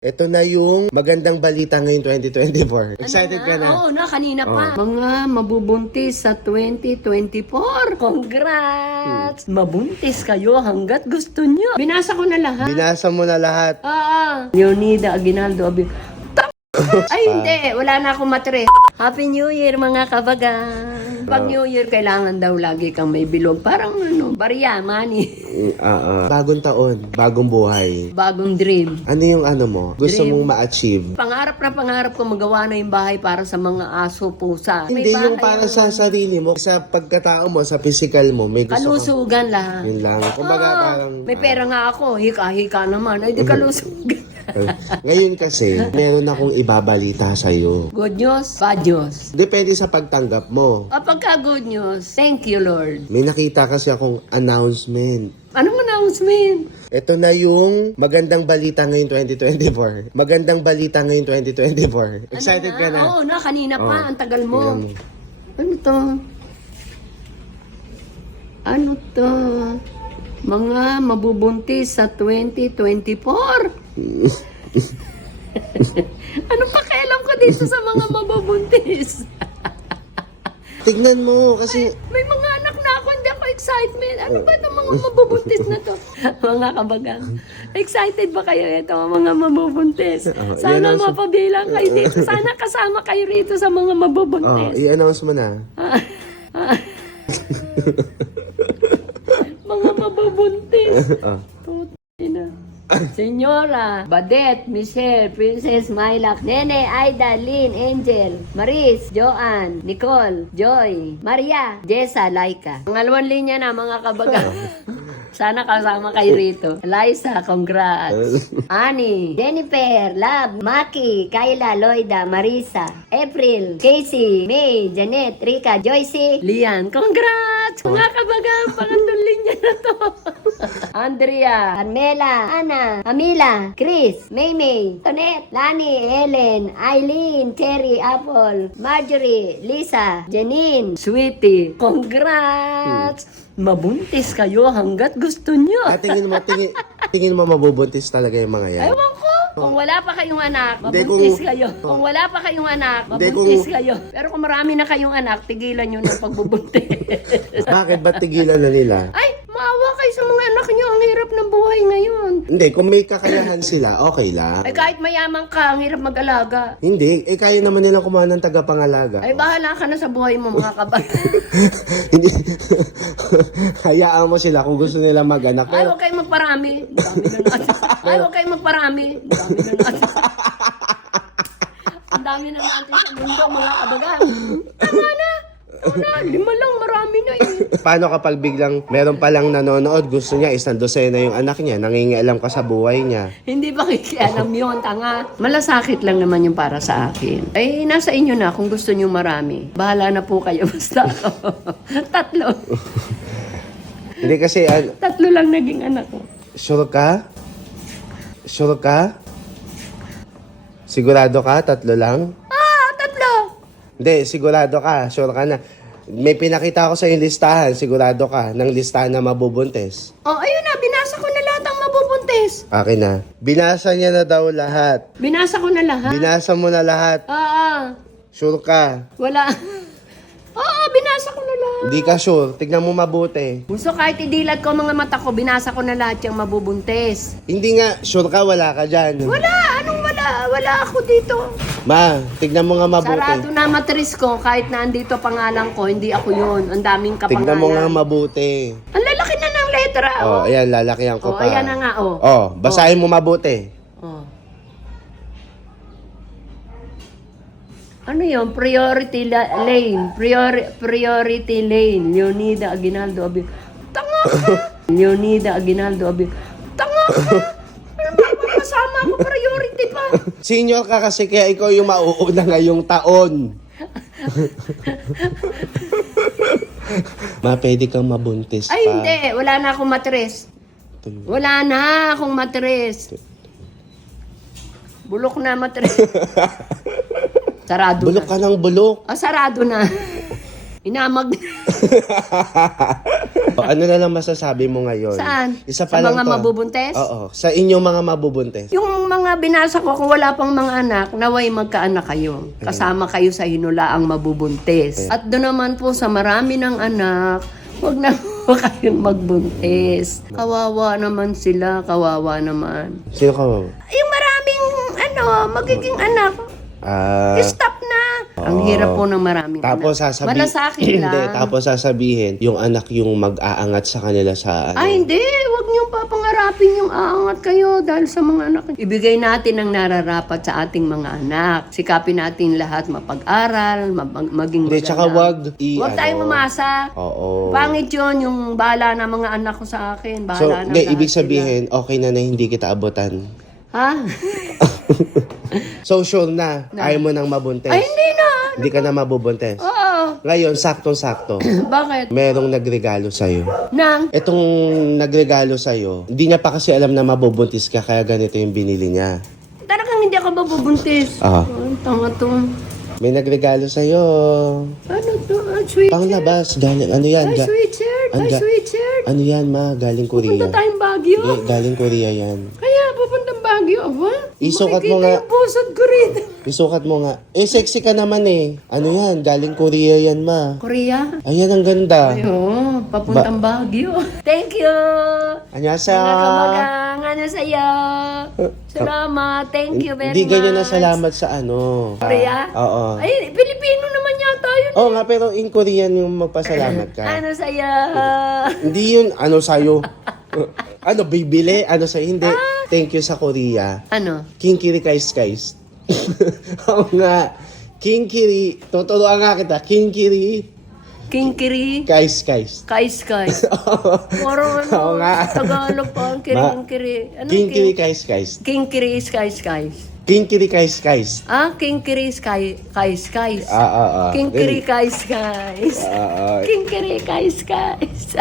Ito na yung magandang balita ngayong 2024. Excited Ano ka na? Oo na, kanina pa. Mga mabubuntis sa 2024. Congrats! Mabuntis kayo hanggat gusto nyo. Binasa ko na lahat. Binasa mo na lahat. Leonida Aguinaldo Ay, hindi. Wala na akong matres. Happy New Year, mga kabagan. Pag New Year, kailangan daw lagi kang may bilog. Parang barya, money. Bagong taon, bagong buhay. Bagong dream. Ano yung ano mo? Gusto Dream. mong ma-achieve? Pangarap ko magawa na yung bahay para sa mga aso, pusa. May Hindi yung bahay para ako. sa sarili mo, sa pagkatao mo, sa physical mo, may gusto ka. Kalusugan lang. Yun lang. Kumbaga parang... May pera nga ako, hika-hika naman. Ay, di kalusugan. Ngayon kasi, meron akong ibabalita sa'yo. Good news, bad news. Depende sa pagtanggap mo. Pagka good news, thank you, Lord. May nakita kasi akong announcement. Anong announcement? Ito na yung magandang balita ngayong 2024. Magandang balita ngayong 2024. Excited ka na? Oo na, kanina pa. Oh. Ang tagal mo. Tingnan mo. Ano to? Ano to? Mga mabubuntis sa 2024. Anong pakialam ko dito sa mga mabubuntis? Tignan mo kasi... May mga anak na ako, hindi ako excitement. Ano ba itong mga mabubuntis na to? Mga kabagang, excited ba kayo ito, mga mabubuntis? Sana i-announce mo. mapabilang kayo dito. Sana kasama kayo rito sa mga mabubuntis. I-announce mo na. Mga mabubuntis. Ah. Ina. Senyora, Badet, Michelle, Princess Mylac, Nene, Aida, Lynn, Angel, Maris, Joanne, Nicole, Joy, Maria, Jessa, Laika. Pangalawang linya na, mga kabagang. Sana kasama kayo rito. Eliza, congrats. Annie, Jennifer, Love, Maki, Kayla, Loida, Marisa, April, Casey, May, Janet, Rika, Joycey, Lian, congrats! Mga kabagang, pangatong linya na to. Andrea, Carmela, Ana, Amila, Chris, Maymay, Tonet, Lani, Helen, Eileen, Cherry, Apple, Marjorie, Lisa, Janine, Sweetie, congrats! Mabuntis kayo hanggat gusto nyo. Tingin mo mabubuntis talaga yung mga yan? Ewan ko. Kung wala pa kayong anak, Hindi, mabuntis kung- kayo. Kung wala pa kayong anak, Hindi, mabuntis kung- kayo. Pero kung marami na kayong anak, tigilan nyo ng pagbubuntis. Bakit? Ba't tigilan na nila? Ay, maawa kayo sa mga anak nyo. Ang hirap ng buhay ngayon. Hindi, kung may kakayahan sila, okay lang. Ay, kahit mayaman ka, ang hirap mag-alaga. Hindi, kaya naman nilang kumuha ng tagapangalaga. Ay, bahala ka na sa buhay mo, mga kabataan. Hindi. Hayaan mo sila kung gusto nila mag-anak. Ay, Pero, huwag kayong magparami. Dami na natin. Ay, huwag kayong magparami. Dami na natin. Ang dami na natin sa mundo, mga kabagaan. Tama na. Wala, 5 lang, marami na eh. paano kapag biglang meron palang nanonood, gusto niya isang dosena yung anak niya, nangingialam ka sa buhay niya. Hindi ba kikialam yun, tanga? Malasakit lang naman yung para sa akin. Ay, nasa inyo na kung gusto nyo marami. Bahala na po kayo, basta ako. 3. Hindi kasi, 3 lang naging anak ko. sure ka? Sure ka? Sigurado ka? 3 lang? 3! Hindi, sigurado ka. Sure ka na. May pinakita ako sa yung listahan. Sigurado ka ng listahan na mabubuntis. Oh, ayun na, binasa ko na lahat ang mabubuntis. Akin na. Binasa niya na daw lahat. Binasa ko na lahat. Binasa mo na lahat. Sure ka? Wala. Oo, binasa ko na lahat. Hindi ka sure. Tignan mo mabuti. Gusto kahit idilat ko mga mata ko, binasa ko na lahat yung mabubuntis. Hindi nga. Sure ka? Wala ka dyan. Wala! Anong wala? Wala ako dito. Ma, tignan mo nga mabuti. Sarado na matris ko, kahit na andito pangalan ko, hindi ako yun. Ang daming kapangalan. Tignan mo nga mabuti. Ang lalaki na ng letra, Oh, ayan. Lalakyan ko Oh, pa. ayan na nga, oh. Oh, basahin mo mabuti. Oh. Ano yun? Lane. Priority lane. Leonida Aguinaldo Tanga ka! Leonida Aguinaldo Tanga ka! Ano ba? Kasama ako, priority pa. Senior ka kasi kaya ikaw yung mauuna ngayong taon. Ma, pwede kang mabuntis pa. Ay, hindi. Wala na akong matres. Wala na akong matres. Bulok na matres. Sarado Bulok na. ka ng bulok. Sarado na. Inamag na. Ano na lang masasabi mo ngayon? Saan? Isa Sa pa lang mga to. mabubuntes? Oo. Sa inyong mga mabubuntes. Yung mga binasa ko, kung wala pang mga anak, naway magkaanak kayo. Kasama kayo sa hinulaang mabubuntes. At doon naman po sa marami ng anak, huwag na po kayong magbuntis. Kawawa naman sila, kawawa naman. Sino ka, ma'am? Yung maraming, magiging anak, stop na. Ang hirap po ng maraming Tapos anak. sasabihin, Malasakit lang. Hindi, tapos sasabihin, yung anak yung mag-aangat sa kanila sa ano. Ay, hindi. Huwag niyong papangarapin yung aangat kayo dahil sa mga anak. Ibigay natin ang nararapat sa ating mga anak. Sikapin natin lahat mapag-aral, maging Hindi, tsaka wag Huwag tayong mamasa. Oo. Pangit yun, yung bala na mga anak ko sa akin. So, Bala na hindi, lahat ibig sila. sabihin, okay na hindi kita abutan. Ha? So, sure na, ayaw mo nang mabuntes. Ay, hindi na. Hindi ka na mabubuntes. Oo. Ngayon, saktong-sakto, Bakit? merong nagregalo sa'yo. Nang? Itong nagregalo sa'yo, hindi niya pa kasi alam na mabubuntis ka, kaya ganito yung binili niya. Talagang hindi ako mabubuntis. Ah. Ay, tanga to. May nagregalo sa'yo. Ano to? Ah, sweet shirt. Panglabas, galing, ano yan? Ay, sweet shirt. Ay, Anga- sweet shirt. Ano yan, ma? Galing Korea. Punta tayong Baguio. Hindi, galing Korea yan. Kaya, pupuntang Baguio. Aba, Isukat mo makikita nga. yung pusod ko rin. Isukat mo nga. Sexy ka naman eh. Ano yan? Galing Korea yan, ma. Korea? Ayan, ang ganda. Ayun, papuntang Baguio. Thank you. Anyasa. Mga kamagang, ano sa'yo? Salamat. Thank you very Hindi much. ganyan na salamat sa ano. Korea? Oo. Ay, Pilipino naman yata yun. Oo nga, pero in Korean yung magpasalamat ka. Ano sa'yo? Hindi yun, ano sa'yo. Ano, bibili? Ano sa'yo? Hindi. Thank you sa Korea. Ano? Kinkiri kais kais. Oo nga. Kinkiri. Tuturuan nga kita. Kinkiri Kinkiri? kais kais. Kais-kais. Parang ano, Oo nga. Tagalog pa ang kiring-kiri. Ano Kinkiri kais kais. Kinkiri is kais-kais. Kinkiri kais kais. Ah, kinkiri is kais-kais. Ah. Kinkiri kais-kais. Ah. Kinkiri kais-kais.